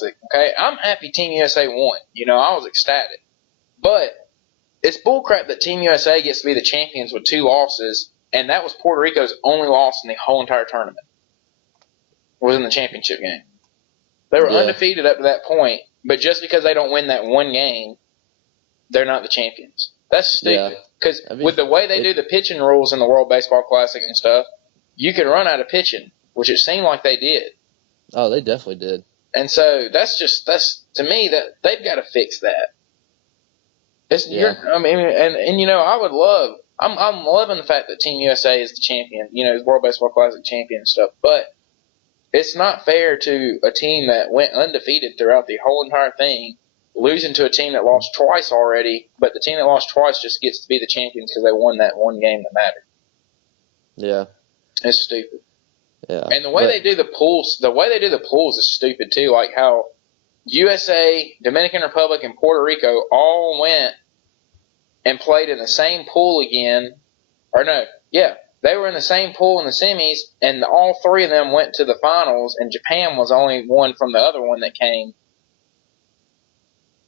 Classic, okay, I'm happy Team USA won. I was ecstatic. But it's bullcrap that Team USA gets to be the champions with 2 losses, and that was Puerto Rico's only loss in the whole entire tournament. Was in the championship game. They were undefeated up to that point, but just because they don't win that one game, they're not the champions. That's stupid. Because with the way they do the pitching rules in the World Baseball Classic and stuff, you could run out of pitching, which it seemed like they did. Oh, they definitely did. And so that's to me, that they've got to fix that. I would love. I'm loving the fact that Team USA is the champion. World Baseball Classic champion and stuff. But it's not fair to a team that went undefeated throughout the whole entire thing, losing to a team that lost twice already. But the team that lost twice just gets to be the champions because they won that one game that mattered. Yeah, it's stupid. Yeah, and the way they do the pools is stupid too. Like how USA, Dominican Republic, and Puerto Rico all went and played in the same pool again. They were in the same pool in the semis, and all 3 of them went to the finals, and Japan was only one from the other one that came.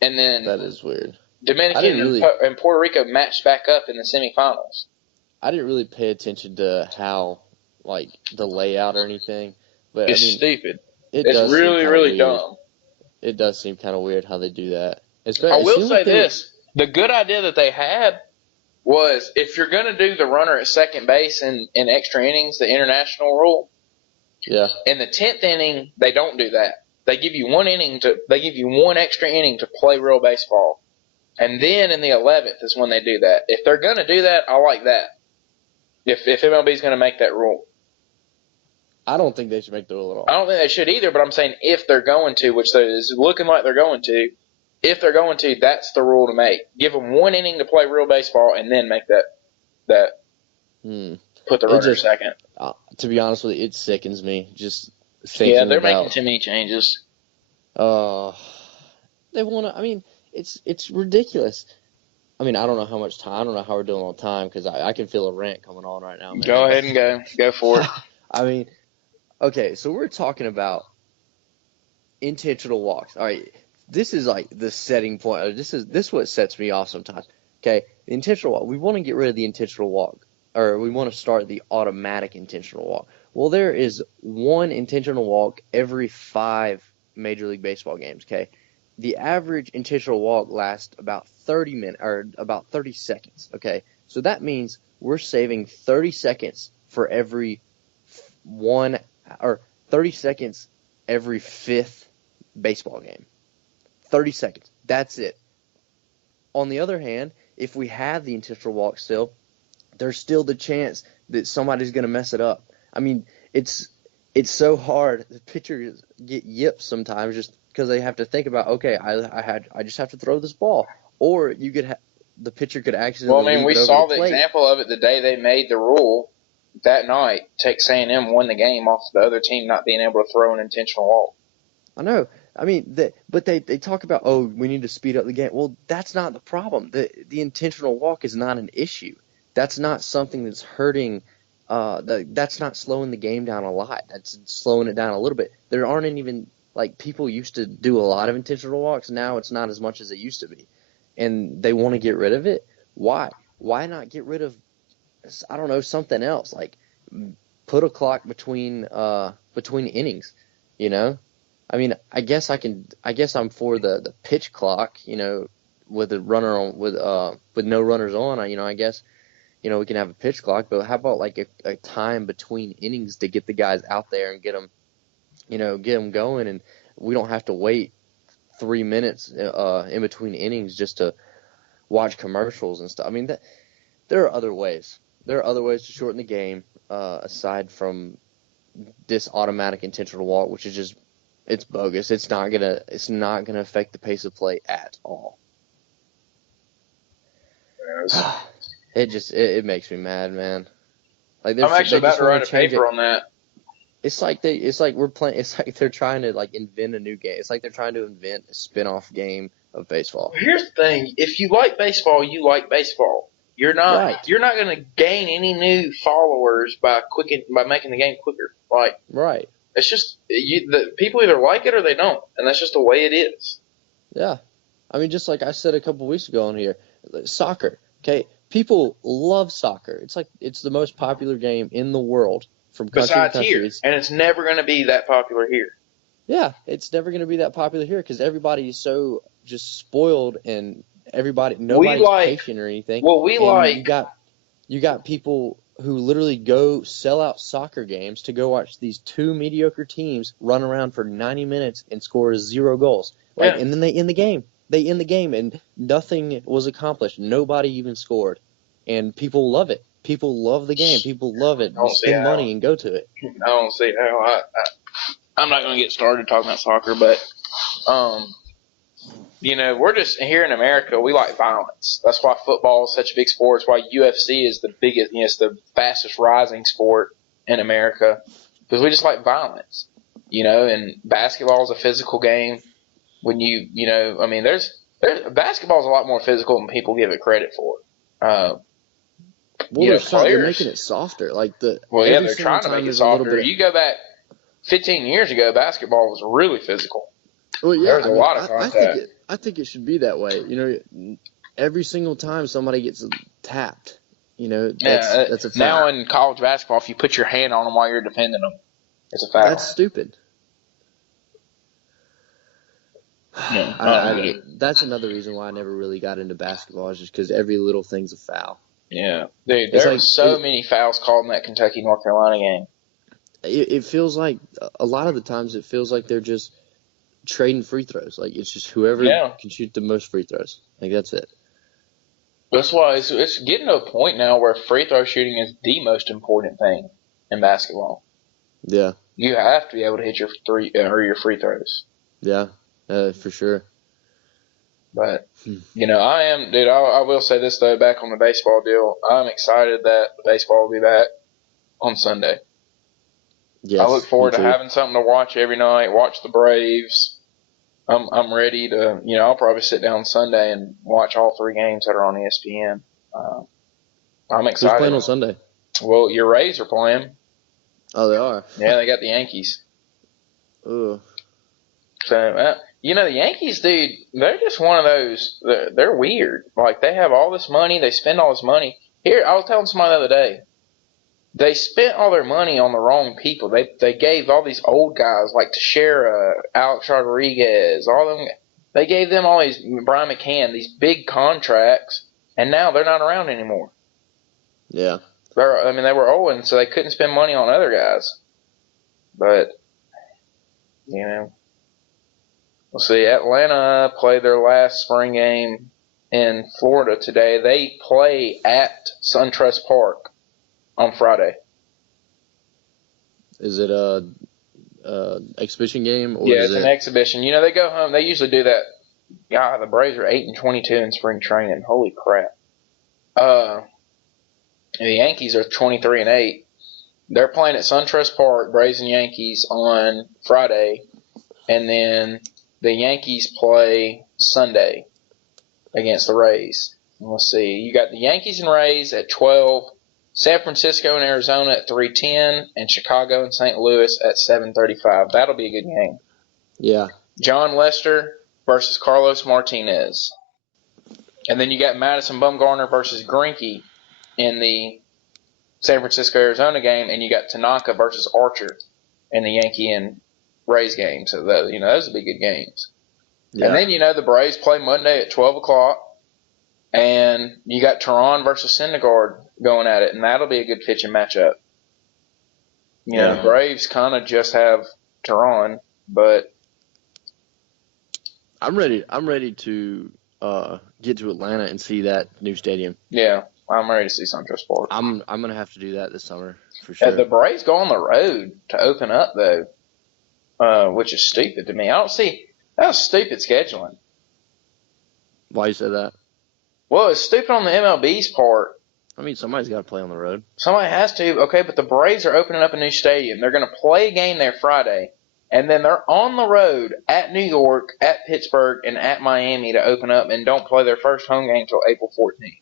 And then that is weird. Dominican and Puerto Rico matched back up in the semifinals. I didn't really pay attention to how, the layout or anything. But it's stupid. It's really, really dumb. It does seem kind of weird how they do that. I will say this. The good idea that they had was if you're going to do the runner at second base in extra innings, the international rule, in the 10th inning, they don't do that. They give you one extra inning to play real baseball. And then in the 11th is when they do that. If they're going to do that, I like that. If MLB is going to make that rule. I don't think they should make the rule at all. I don't think they should either, but I'm saying if they're going to, which is looking like they're going to, if they're going to, that's the rule to make. Give them one inning to play real baseball and then make that put the runner second. To be honest with you, it sickens me just thinking about. Yeah, they're making too many changes. They want to. It's ridiculous. I don't know how much time. I don't know how we're doing on time because I can feel a rant coming on right now, man. Go ahead and go for it. Okay, so we're talking about intentional walks. All right, this is the setting point. This is what sets me off sometimes. Okay, the intentional walk. We want to get rid of the intentional walk, or we want to start the automatic intentional walk. Well, there is one intentional walk every 5 Major League Baseball games. Okay, the average intentional walk lasts about 30 minutes or about 30 seconds. Okay, so that means we're saving 30 seconds for every 30 seconds every 5th baseball game. 30 seconds. That's it. On the other hand, if we have the intentional walk still, there's still the chance that somebody's going to mess it up. It's so hard. The pitchers get yipped sometimes just because they have to think about, okay, I just have to throw this ball. Or you could the pitcher could accidentally we saw the example of it the day they made the rule. That night, Texas A&M won the game off the other team not being able to throw an intentional walk. I know. But they talk about, we need to speed up the game. Well, that's not the problem. The intentional walk is not an issue. That's not something that's hurting. That's not slowing the game down a lot. That's slowing it down a little bit. There aren't even people used to do a lot of intentional walks. Now it's not as much as it used to be, and they want to get rid of it. Why? Why not get rid of? I don't know, something else, put a clock between innings, I guess I'm for the pitch clock, with a runner on, with no runners on, I guess, we can have a pitch clock, but how about a time between innings to get the guys out there and get them going, and we don't have to wait 3 minutes in between innings just to watch commercials and stuff. There are other ways. There are other ways to shorten the game, aside from this automatic intentional walk, which is it's bogus. It's not gonna affect the pace of play at all. It makes me mad, man. I'm actually about to write a paper on that. It's like they're trying to invent a new game. It's like they're trying to invent a spin-off game of baseball. Here's the thing: if you like baseball, you like baseball. You're not going to gain any new followers by making the game quicker. Right. It's just the people either like it or they don't, and that's just the way it is. Yeah. I mean, just like I said a couple weeks ago on here, soccer. Okay, people love soccer. It's the most popular game in the world from country to Besides country. here, and it's never going to be that popular here. Yeah, it's never going to be that popular here because everybody's so just spoiled and nobody's patient or anything. Well, And you got people who literally go sell out soccer games to go watch these two mediocre teams run around for 90 minutes and score 0 goals. And then they end the game. They end the game and nothing was accomplished. Nobody even scored. And people love it. People love the game. People love it. They spend money and go to it. I don't see how. I'm not going to get started talking about soccer, but we're just here in America. We like violence. That's why football is such a big sport. It's why UFC is the biggest, it's the fastest rising sport in America because we just like violence. And basketball is a physical game. When there's basketball is a lot more physical than people give it credit for. They're making it softer. They're trying to make it softer. You go back 15 years ago, basketball was really physical. Well, yeah, There's a lot of contact. I think it should be that way. Every single time somebody gets tapped, that's a foul. Now in college basketball, if you put your hand on them while you're defending them, it's a foul. That's stupid. That's another reason why I never really got into basketball is just because every little thing's a foul. Yeah, dude, there were so many fouls called in that Kentucky-North Carolina game. It feels like a lot of the times it feels like they're just trading free throws. Like it's just whoever can shoot the most free throws. Like that's it. That's why it's getting to a point now where free throw shooting is the most important thing in basketball. Yeah, you have to be able to hit your your free throws. Yeah, for sure. But I will say this though. Back on the baseball deal, I'm excited that baseball will be back on Sunday. Yes, I look forward to having something to watch every night. Watch the Braves. I'm ready to. I'll probably sit down Sunday and watch all 3 games that are on ESPN. I'm excited. Who's playing on Sunday? Well, your Rays are playing. Oh, they are. Yeah, they got the Yankees. Ugh. So the Yankees, dude, they're just one of those. They're weird. Like they have all this money, they spend all this money. Here, I was telling somebody the other day. They spent all their money on the wrong people. They gave all these old guys like Teixeira, Alex Rodriguez, all them. They gave them all these Brian McCann, these big contracts, and now they're not around anymore. Yeah. They were old, and so they couldn't spend money on other guys. But we'll see. Atlanta played their last spring game in Florida today. They play at SunTrust Park on Friday. Is it a exhibition game? Or it's an exhibition. They go home. They usually do that. God, the Braves are 8-22 in spring training. Holy crap. The Yankees are 23-8. They're playing at SunTrust Park, Braves and Yankees, on Friday. And then the Yankees play Sunday against the Rays. And let's see. You got the Yankees and Rays at 12. San Francisco and Arizona at 3:10, and Chicago and St. Louis at 7:35. That'll be a good game. Yeah. John Lester versus Carlos Martinez. And then you got Madison Bumgarner versus Greinke in the San Francisco-Arizona game, and you got Tanaka versus Archer in the Yankee and Rays game. So, those will be good games. Yeah. And then, the Braves play Monday at 12 o'clock. And you got Tehran versus Syndergaard going at it, and that'll be a good pitching matchup. The Braves kind of just have Tehran, but I'm ready to get to Atlanta and see that new stadium. Yeah, I'm ready to see SunTrust Park. I'm gonna have to do that this summer for sure. The Braves go on the road to open up though, which is stupid to me. I don't see that was stupid scheduling. Why you say that? Well, it's stupid on the MLB's part. I mean, somebody's got to play on the road. Somebody has to. Okay, but the Braves are opening up a new stadium. They're going to play a game there Friday, and then they're on the road at New York, at Pittsburgh, and at Miami to open up and don't play their first home game until April 14th.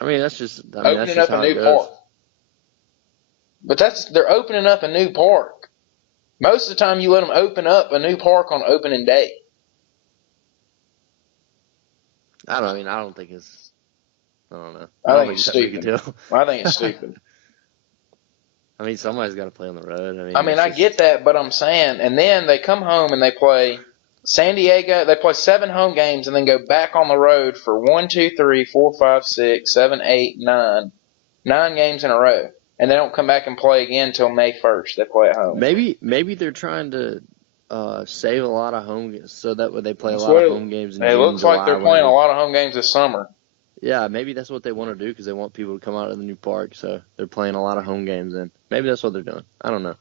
I mean, that's just opening up a new park. But they're opening up a new park. Most of the time, you let them open up a new park on opening day. I don't know. I mean, I don't think it's. I don't know. I don't think it's that big a stupid. deal. I think it's stupid. I mean, somebody's got to play on the road. I get that, but I'm saying, and then they come home and they play San Diego. They play 7 home games and then go back on the road for 1, 2, 3, 4, 5, 6, 7, 8, 9 games in a row, and they don't come back and play again until May 1st. They play at home. Maybe they're trying to save a lot of home games so that way they play a lot of home games in June, It looks July, like they're playing a lot of home games this summer. Yeah, maybe that's what they want to do because they want people to come out of the new park, so they're playing a lot of home games in. Maybe that's what they're doing. I don't know.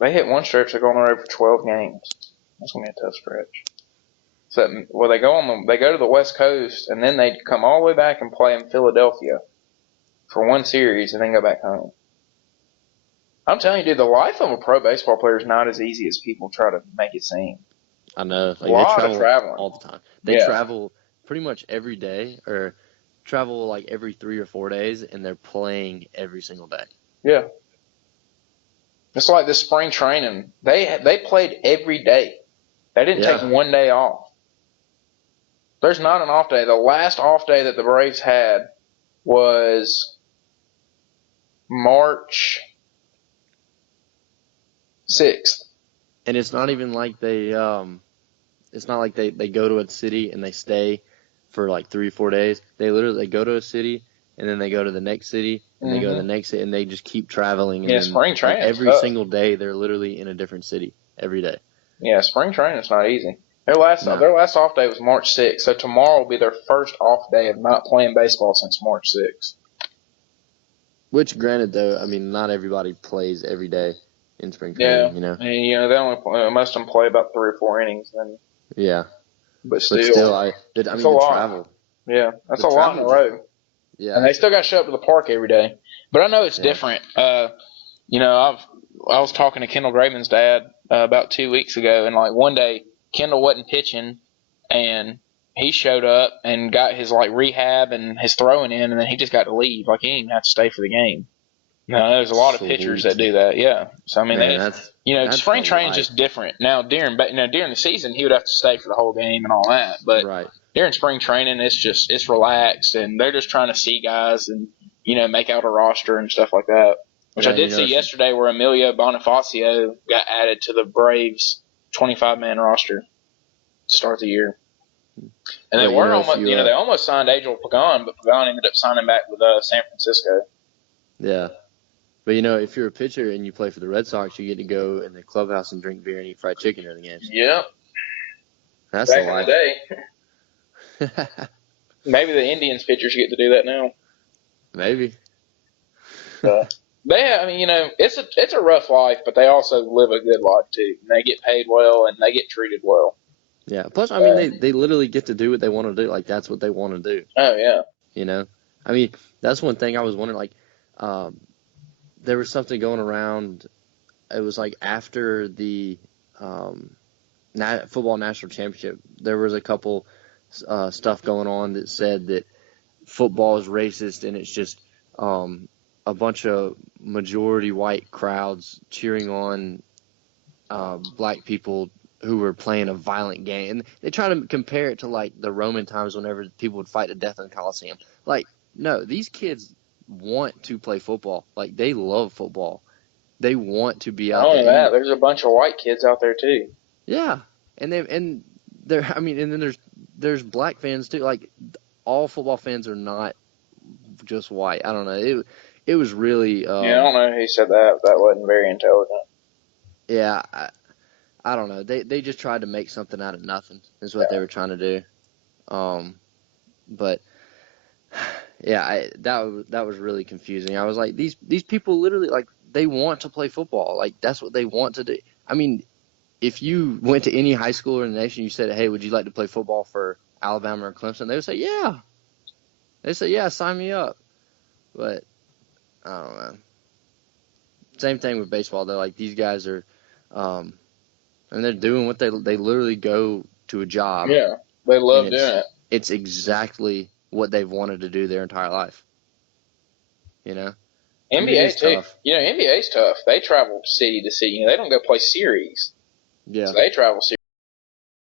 They hit one stretch. They go on the road for 12 games. That's gonna be a tough stretch. So, well, they go to the West Coast and then they come all the way back and play in Philadelphia for one series and then go back home. I'm telling you, dude, the life of a pro baseball player is not as easy as people try to make it seem. I know. Like, they travel traveling all the time. They travel pretty much every day, or travel like every 3 or 4 days, and they're playing every single day. Yeah. It's like this spring training. They played every day. They didn't take one day off. There's not an off day. The last off day that the Braves had was March 6th. And it's not even like they it's not like they go to a city and they stay for like 3 or 4 days. They go to a city and then they go to the next city and they go to the next city and they just keep traveling. And then, spring training. Like, every single day they're literally in a different city every day. Yeah, spring training is not easy. Their last off day was March 6th, so tomorrow will be their first off day of not playing baseball since March 6th. Which, granted, though, I mean, not everybody plays every day in spring training. You know. And they only most of them play about 3 or 4 innings. Then. Yeah. But still, the travel. Yeah, that's a lot in a row. Yeah. And they still got to show up to the park every day. But I know it's different. I was talking to Kendall Graveman's dad about 2 weeks ago, and like one day Kendall wasn't pitching, and he showed up and got his like rehab and his throwing in, and then he just got to leave. Like he didn't even have to stay for the game. There's a lot of pitchers that do that. Yeah. So I mean, spring training is just different. Now during the season, he would have to stay for the whole game and all that. But during spring training, it's relaxed, and they're just trying to see guys and make out a roster and stuff like that. Which I did see yesterday, where Emilio Bonifacio got added to the Braves 25-man roster to start the year. And they they almost signed Angel Pagan, but Pagan ended up signing back with San Francisco. Yeah. But, if you're a pitcher and you play for the Red Sox, you get to go in the clubhouse and drink beer and eat fried chicken during the games. Yep. That's back in the day. Maybe the Indians pitchers get to do that now. Maybe. It's a rough life, but they also live a good life too. And they get paid well and they get treated well. Yeah. Plus, I mean, they literally get to do what they want to do. Like, that's what they want to do. Oh, yeah. I mean, that's one thing I was wondering, like, there was something going around. It was like after the football national championship, there was a couple stuff going on that said that football is racist and it's just a bunch of majority white crowds cheering on black people who were playing a violent game. And they try to compare it to like the Roman times whenever people would fight to death in the Coliseum. Like, no, these kids want to play football. Like, they love football. They want to be out there. That, there's a bunch of white kids out there too. Yeah, and then there's black fans too. Like, all football fans are not just white. I don't know. It was really. I don't know who said that. That wasn't very intelligent. Yeah, I don't know. They just tried to make something out of nothing. Is what they were trying to do. But. Yeah, that was really confusing. I was like, these people literally, like, they want to play football. Like, that's what they want to do. I mean, if you went to any high school in the nation, you said, hey, would you like to play football for Alabama or Clemson? They would say, yeah. They say, yeah, sign me up. But I don't know. Same thing with baseball, though. Like, these guys are, and they're doing what they literally go to a job. Yeah, they love doing it. It's exactly what they've wanted to do their entire life. NBA is too. tough. NBA's tough. They travel city to city. They don't go play series. Yeah. So they travel